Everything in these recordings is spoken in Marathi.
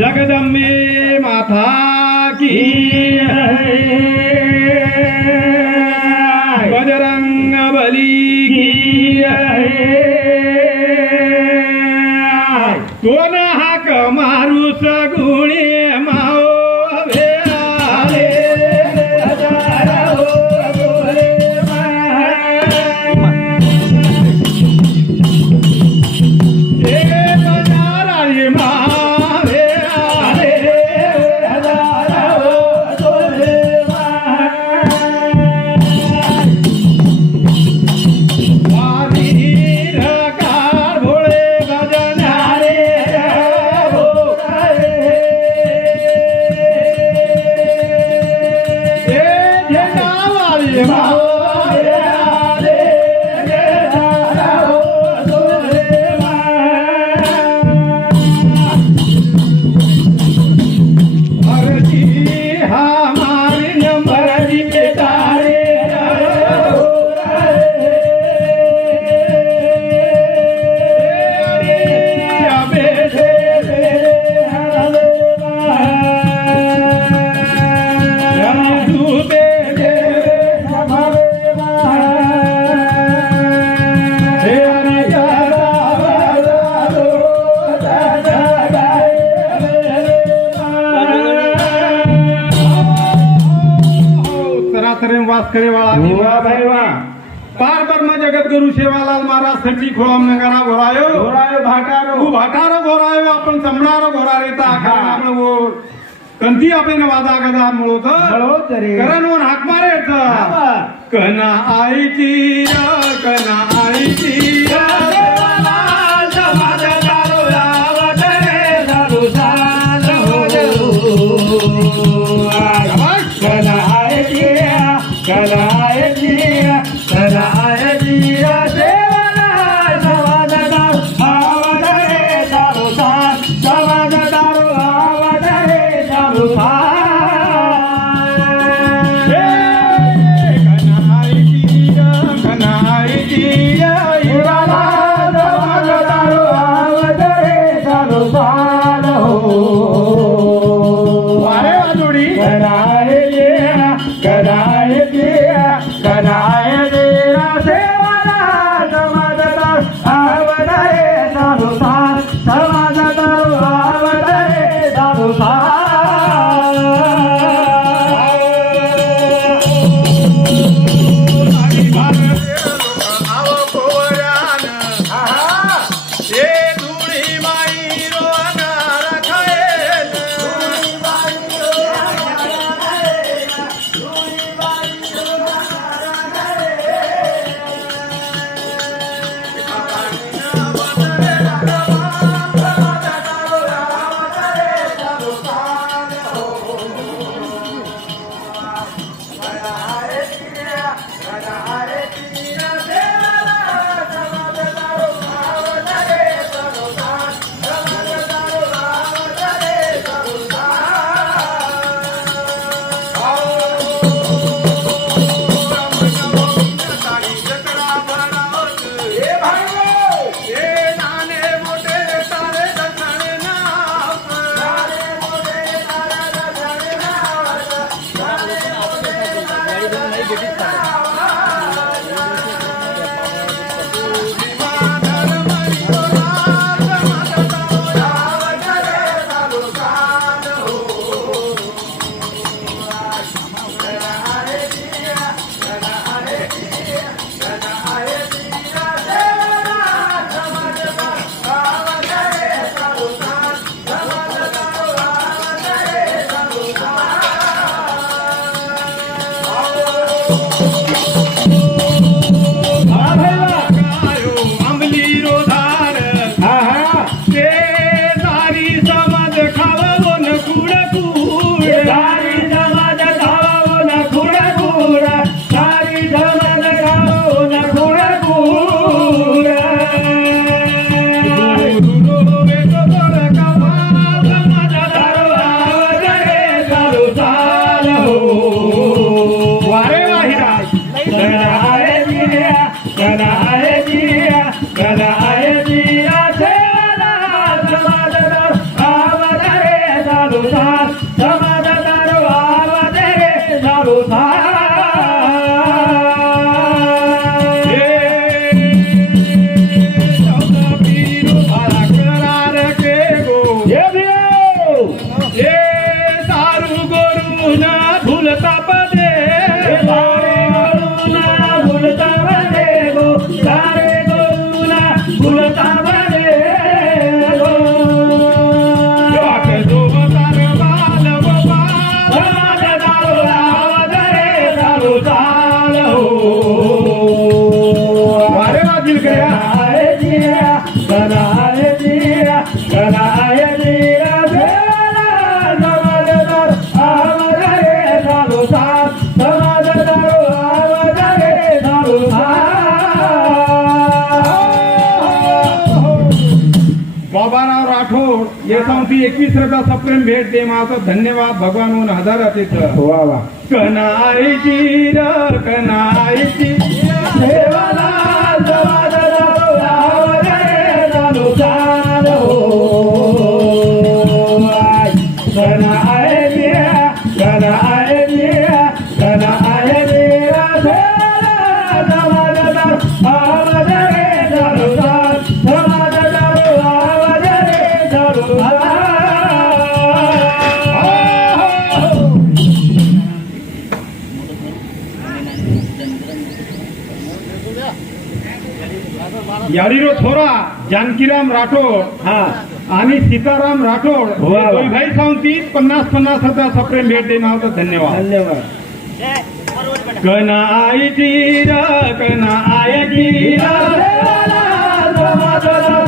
જગદમ્બે માતા કી कंती आपण वादा कदा मिळवत करणून हाक मारायचं कना आईची कना आईची Yeah. एकवीस रुपया सप्रेम भेट दे माझं धन्यवाद भगवान म्हणून हजार तिथं वा वा. कनाईची र कनाईची थोरा जानकीराम राठोड हा. आणि सीताराम राठोड वा, भाई सावंती पन्नास पन्नास रुपया सप्रेम भेट दे माझं धन्यवाद. धन्यवाद. कनाईची र कनाईची र माणिकराव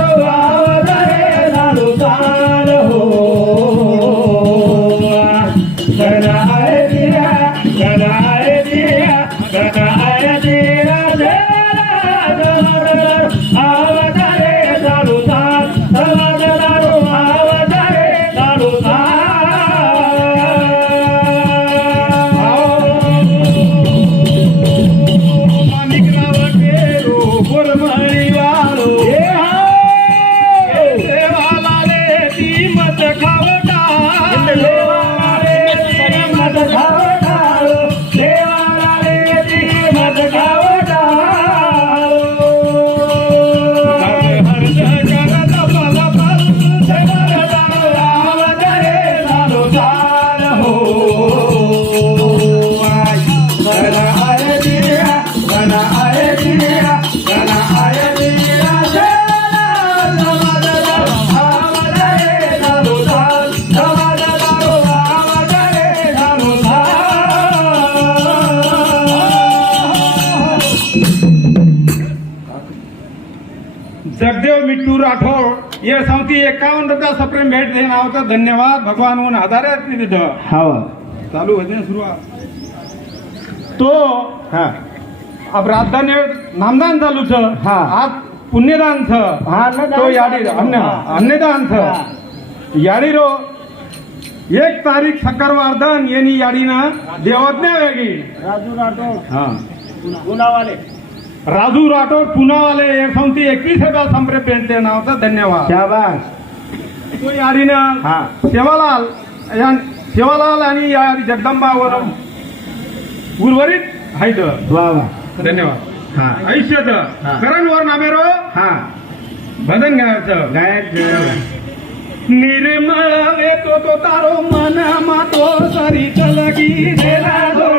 ये सांगती एकावन्न रुपया सप्रेम भेट दे नावचा धन्यवाद. भगवान म्हणून हजार आहेत तिथं हवा चालू होते सुरुवात. तो हा. अब राजधानी नामदान चालू छ हा. आज पुण्यदान छ हा, तो याडी हा. अन्नदान छ हा. याडी रो एक तारीख सक्करवार्धन यांनी याडीनं देवज्ञा वेगळी राजू राठोड. हा. गुणावाले. राजू राठोड पुनावाले एक सांगती एकवीस हजार संप्रे पेंट दे नावचा धन्यवाद. शाबास. तो हा. सेवालाल या सेवालाल आणि या जगदंबावर उर्वरित आहेत. वा वा. धन्यवाद. हा. आयुष्यात. करण वर नामेरो. हा. भजन गायचं. गायक निर्मळ तो तारो मन मातो सरी चलगी गेला दोडाला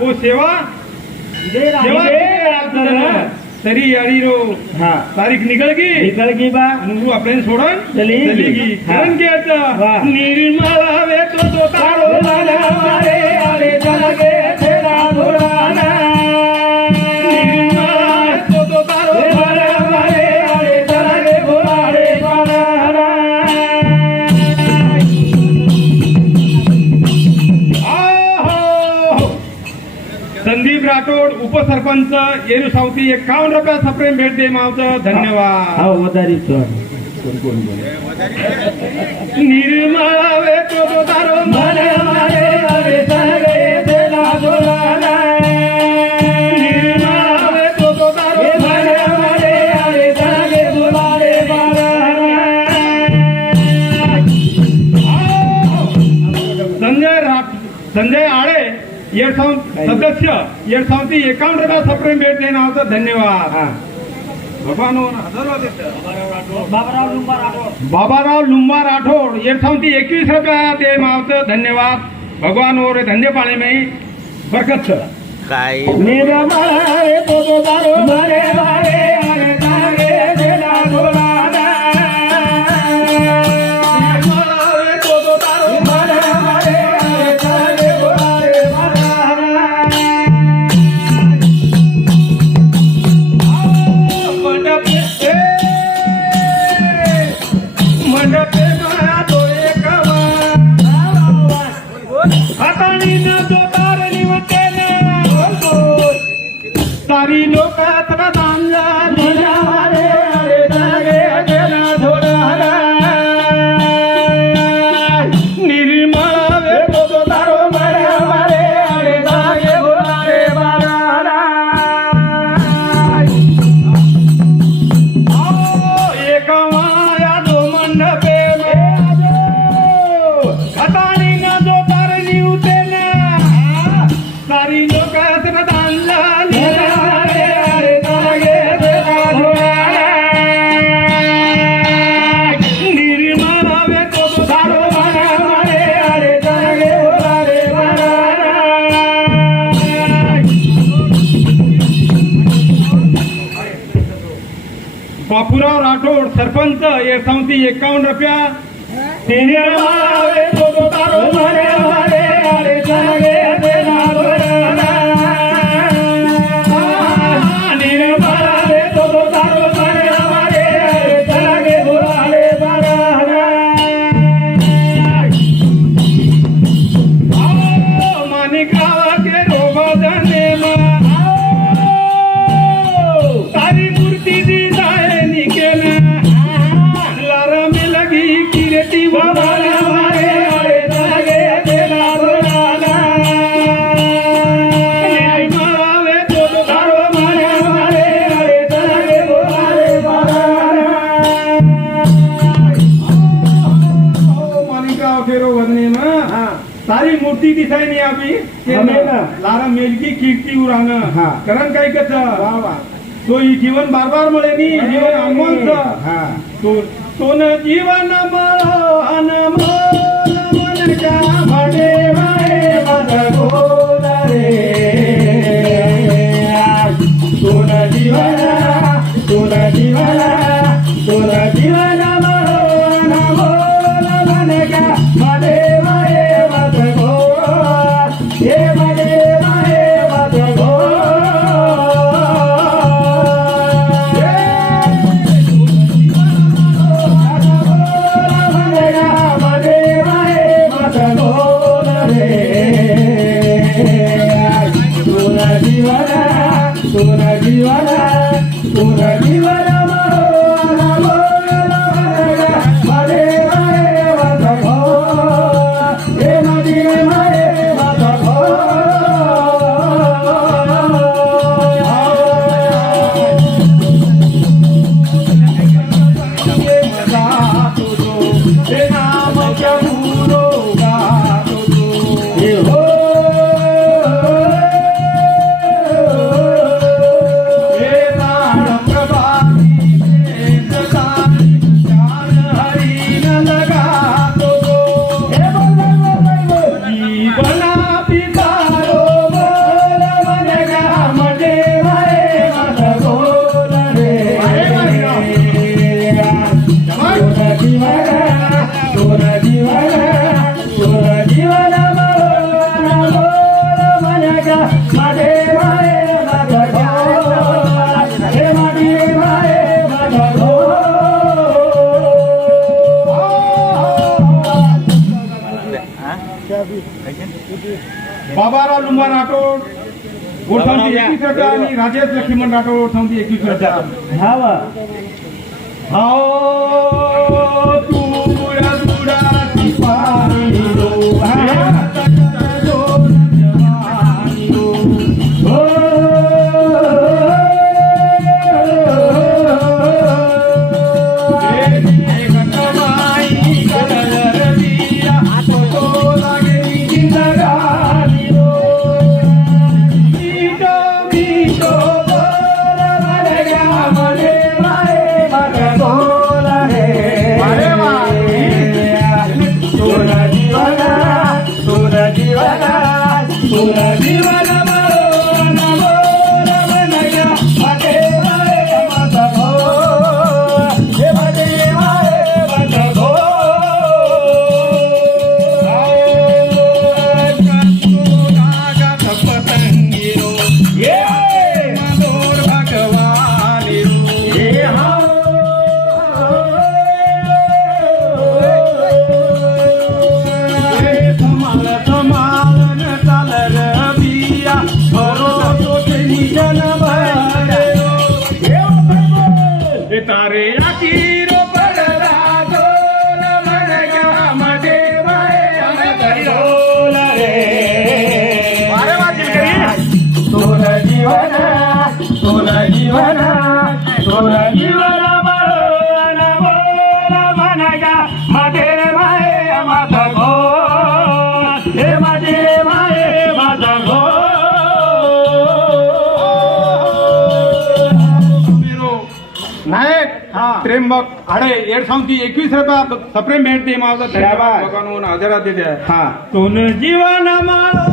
ಓ ಸೇವಾ ಸೇವಾ ಸರಿ ಯಾರಿರೋ ಹಾ ತಾರೀಖ್ ನಿಗಳ್ಗಿ ನಿಗಳ್ಗಿ ಬಾ ನೀವು ಅಪ್ಲೇನ್ ಸೋಡನ್ ಚಲಿ ಚಲಿಗಿ ಕರನ್ ಕೆ ಅತ್ತ ನಿರ್ಮಲ ವೇತೋ ತಾರೋ ಮಾರೇ ಆಲೆ ಜನಗೆ सरपंच येरू सावती एकावन्न रुपया सप्रेम भेट दे मावचं. धन्यवाद. हा वदारी सदस्य ಸದಸ್ಯ ಎರಡ್ ಸಾವಿರದ ಏಕಾಂಡ್ರದ ಸಪ್ರೇಮ್ ಭೇಟಿ ನಾವು ಧನ್ಯವಾದ बाबाराव लुंबा राठोड एक सौती एकवीस रुपया ते मावत धन्यवाद. भगवान और धन्य पाने में बरकत मेरा मारे तो बापूराव राठोड सरपंच एकावन्न रुपया. राहणं हा. करण काय वा, वा. तो जीवन जीवन बार मळे नी जीवन अंगोलचं हा. तो- न जीवन मळो अन मोल बाबाराव लुंबा राठोड ओळखांची एकवीस रुपया आणि राजेश लक्ष्मण राठोड ओळखांची एकवीस रुपया हा वा cantar, por arriba la mano. তারে আকি ಎರಡು ಸಾವಿರದ ಎಕ್ವಿಸ್ ರೂಪಾಯಿ ಸಪ್ರೇಟ್ ಮೇಡ್ತಿ ಮಾವದ ಹಜರಾತಿದೆ ಹಾ ತುನು ಜೀವನ ಮಾಡೋ